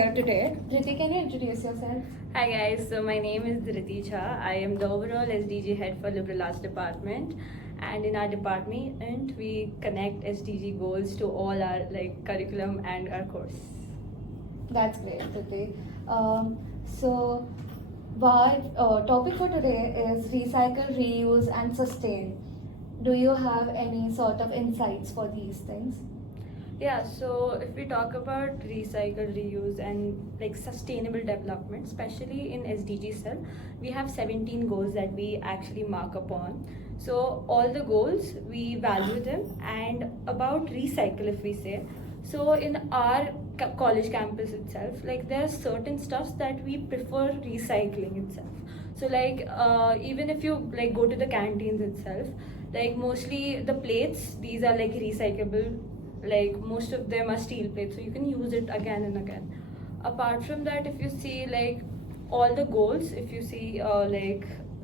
Here today. Dhriti, can you introduce yourself? Hi guys, so my name is Dhriti Jha. I am the overall SDG head for Liberal Arts department, and in our department we connect SDG goals to all our curriculum and our course. That's great, Dhriti. So, our topic for today is recycle, reuse, and sustain. Do you have any sort of insights for these things? Yeah, so if we talk about recycle, reuse, and sustainable development, especially in SDG cell, we have 17 goals that we actually mark upon. So all the goals we value them, and about recycle, if we say, so in our college campus itself, there are certain stuffs that we prefer recycling itself. So even if you go to the canteens itself, mostly the plates, these are recyclable, most of them are steel plates, so you can use it again and again. Apart from that, if you see all the goals, if you see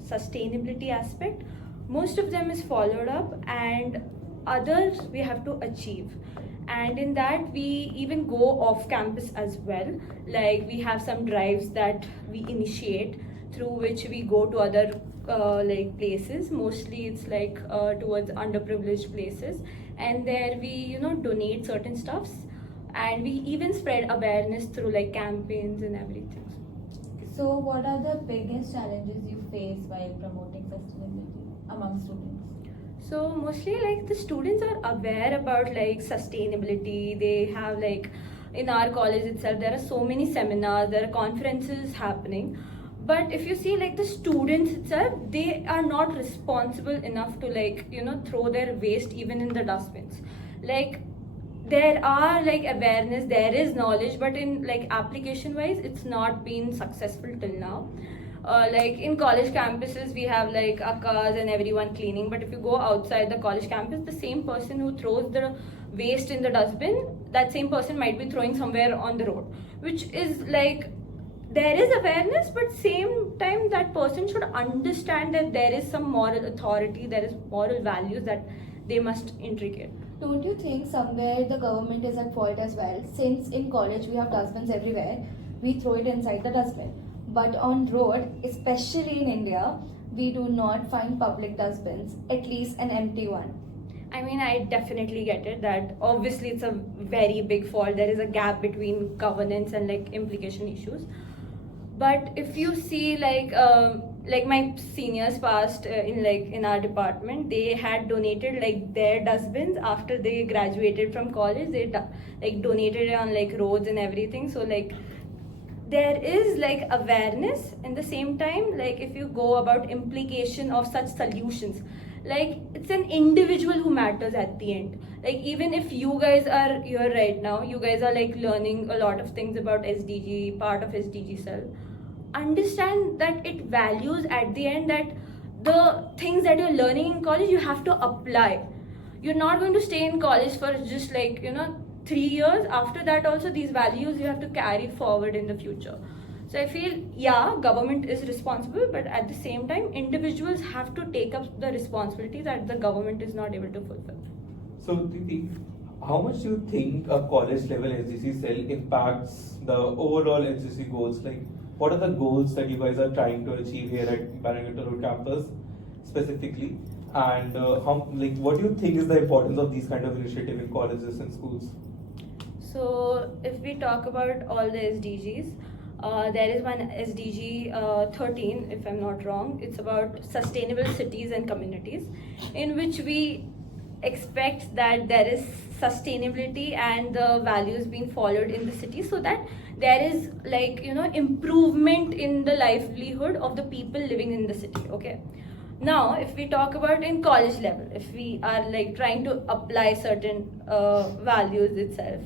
sustainability aspect, most of them is followed up, and others we have to achieve. And in that we even go off campus as well, we have some drives that we initiate, through which we go to other places. Mostly it's towards underprivileged places, and there we donate certain stuffs, and we even spread awareness through campaigns and everything. So, what are the biggest challenges you face while promoting sustainability among students? So mostly the students are aware about sustainability. They have in our college itself there are so many seminars, there are conferences happening, but if you see the students itself, they are not responsible enough to throw their waste even in the dustbins. There are awareness, there is knowledge, but in application wise it's not been successful till now. In college campuses we have akkas and everyone cleaning, but if you go outside the college campus, the same person who throws the waste in the dustbin, that same person might be throwing somewhere on the road, which is there is awareness, but same time that person should understand that there is some moral authority, there is moral values that they must inculcate. Don't you think somewhere the government is at fault as well? Since in college we have dustbins everywhere, we throw it inside the dustbin. But on road, especially in India, we do not find public dustbins, at least an empty one. I mean, I definitely get it that obviously it's a very big fault. There is a gap between governance and implication issues. But if you see my seniors past in our department, they had donated their dustbins after they graduated from college. They donated it on roads and everything. So there is awareness. In the same time, if you go about implication of such solutions, it's an individual who matters at the end. Even if you guys are here right now, you guys are learning a lot of things about SDG, part of SDG cell, understand that it values at the end that the things that you're learning in college you have to apply. You're not going to stay in college for just 3 years. After that also, these values you have to carry forward in the future. So I feel, yeah, government is responsible, but at the same time individuals have to take up the responsibility that the government is not able to fulfill. So Diti, how much do you think a college level SDC cell impacts the overall SDC goals? What are the goals that you guys are trying to achieve here at Bangalore Road campus specifically? And what do you think is the importance of these kind of initiative in colleges and schools? So if we talk about all the SDGs, there is one SDG 13, if I'm not wrong. It's about sustainable cities and communities, in which we expect that there is sustainability and the values being followed in the city, so that there is improvement in the livelihood of the people living in the city. Okay. Now, if we talk about in college level, if we are trying to apply certain values itself,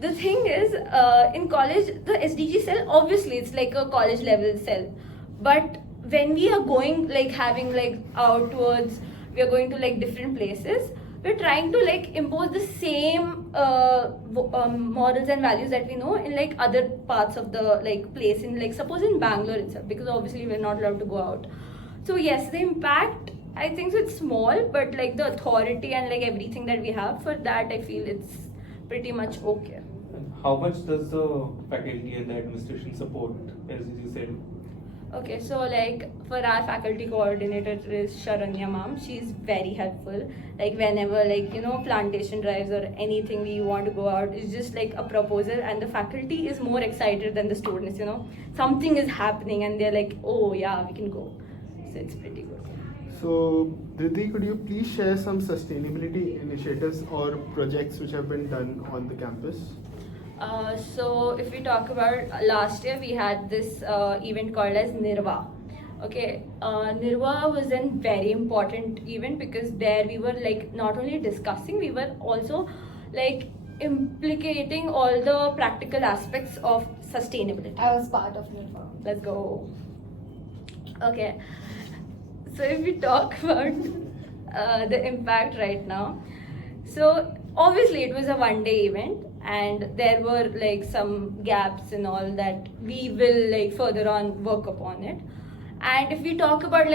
the thing is, in college, the SDG cell, obviously it's a college level cell, but when we are going having outwards, we are going to different places, we're trying to impose the same morals and values that we know in other parts of the place, in suppose in Bangalore itself, because obviously we're not allowed to go out. So yes, the impact, I think so it's small, but the authority and everything that we have for that, I feel it's pretty much okay. how much does the faculty and the administration support SDG Cell? Okay, so like for our faculty coordinator is Sharanya ma'am. She's very helpful. Like whenever plantation drives or anything we want to go out, it's just like a proposal, and the faculty is more excited than the students. Something is happening, and they're like, oh yeah, we can go. So it's pretty good. So, Dhriti, could you please share some sustainability initiatives or projects which have been done on the campus? So if we talk about last year, we had this event called as Nirva. Okay, Nirva was a very important event because there we were like not only discussing, we were also like implicating all the practical aspects of sustainability. I was part of Nirva. Let's go. Okay, so if we talk about the impact right now, so obviously it was a one-day event, and there were like some gaps and all that we will like further on work upon it. And if we talk about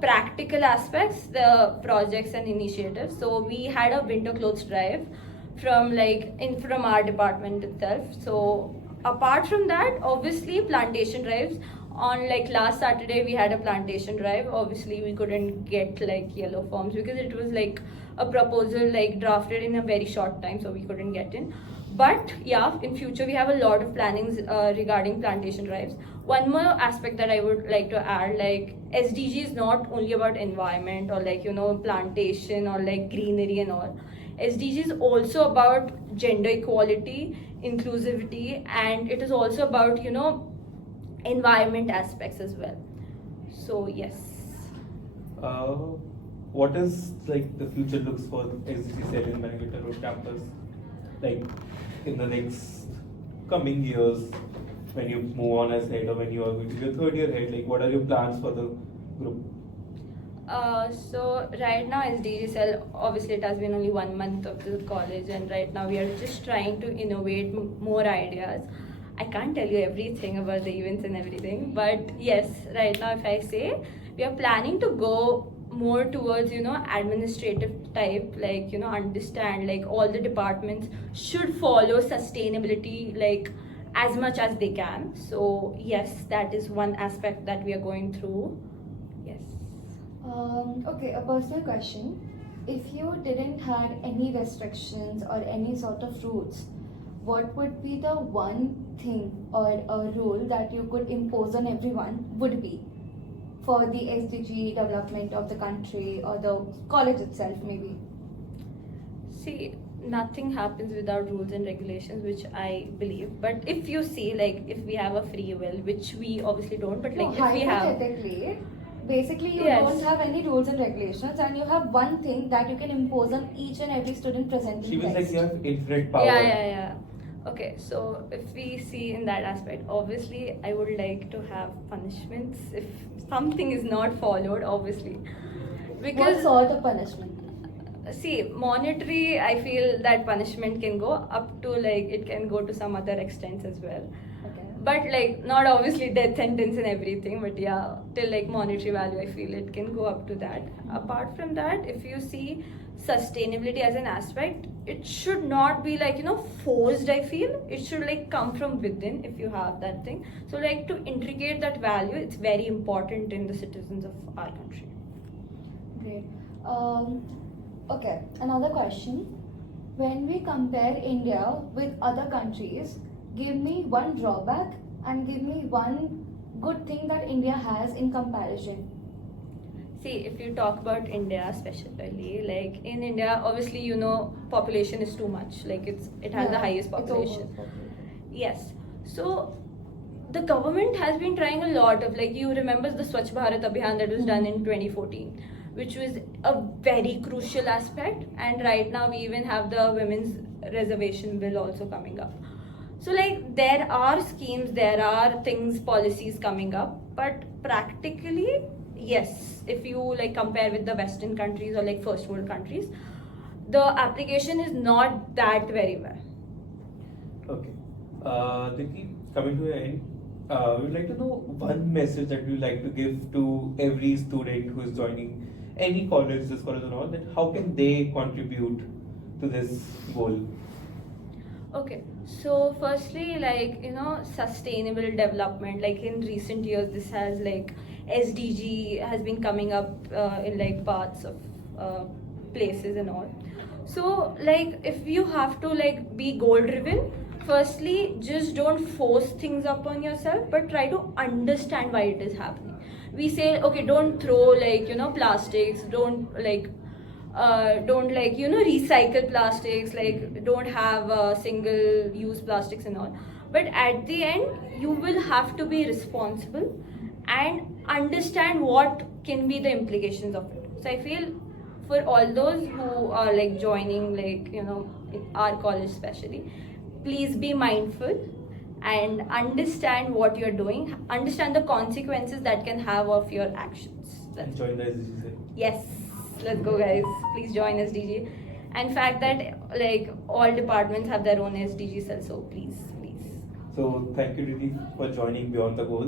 practical aspects, the projects and initiatives, so we had a winter clothes drive from our department itself. So apart from that, obviously plantation drives. On last Saturday we had a plantation drive. Obviously we couldn't get yellow forms because it was a proposal drafted in a very short time, so we couldn't get in. But yeah, in future we have a lot of plannings regarding plantation drives. One more aspect that I would like to add, SDG is not only about environment or plantation or greenery and all. SDG is also about gender equality, inclusivity, and it is also about environment aspects as well. So yes. What is the future looks for SDG Cell in Bangalore Road campus? In the next coming years, when you move on as head or when you are going to be a third year head, what are your plans for the group? So right now SDG Cell, obviously it has been only 1 month of the college, and right now we are just trying to innovate more ideas. I can't tell you everything about the events and everything, but yes, right now if I say, we are planning to go more towards administrative type, understand all the departments should follow sustainability as much as they can. So yes, that is one aspect that we are going through. Yes. Okay, a personal question. If you didn't had any restrictions or any sort of rules, what would be the one thing or a rule that you could impose on everyone would be for the SDG development of the country or the college itself maybe? See, nothing happens without rules and regulations, which I believe. But if you see, if we have a free will, which we obviously don't, but No, if we have, hypothetically, basically you Yes. don't have any rules and regulations, and you have one thing that you can impose on each and every student present in She was Christ. you have infinite power. yeah. Okay, so if we see in that aspect, obviously I would like to have punishments if something is not followed, obviously. What Because sort of punishment? see, monetary, I feel that punishment can go up to it can go to some other extents as well. Okay. But not obviously death sentence and everything, but yeah, till monetary value, I feel it can go up to that. Apart from that, if you see sustainability as an aspect, it should not be forced. I feel it should come from within if you have that thing. So to integrate that value, it's very important in the citizens of our country. Great. Okay, another question. When we compare India with other countries, give me one drawback and give me one good thing that India has in comparison. See, if you talk about India especially, in India, obviously population is too much. It has the Yeah, highest it's population. overpopulated. Yes. So the government has been trying a lot of you remember the Swachh Bharat Abhiyan that was done in 2014, which was a very crucial aspect. And right now we even have the women's reservation bill also coming up. So there are schemes, there are things, policies coming up, but practically, yes, if you compare with the Western countries or first world countries, the application is not that very well. Okay. Diki, coming to the end, we would like to know one message that we would like to give to every student who is joining any college, this college or all, that how can they contribute to this goal? Okay, so firstly, like, sustainable development, like in recent years, this has like SDG has been coming up in like parts of places and all. So, like, if you have to like be goal driven, firstly, just don't force things upon yourself, but try to understand why it is happening. We say, okay, don't throw like, plastics, don't like recycle plastics, like don't have single use plastics and all, but at the end you will have to be responsible and understand what can be the implications of it. So I feel for all those who are like joining, like in our college especially, please be mindful and understand what you're doing, understand the consequences that can have of your actions. And That's join the SDC cell. Yes, let's go, guys. Please join SDG. And fact that like all departments have their own SDG cell, so please. So thank you, Didi, for joining Beyond the Goals.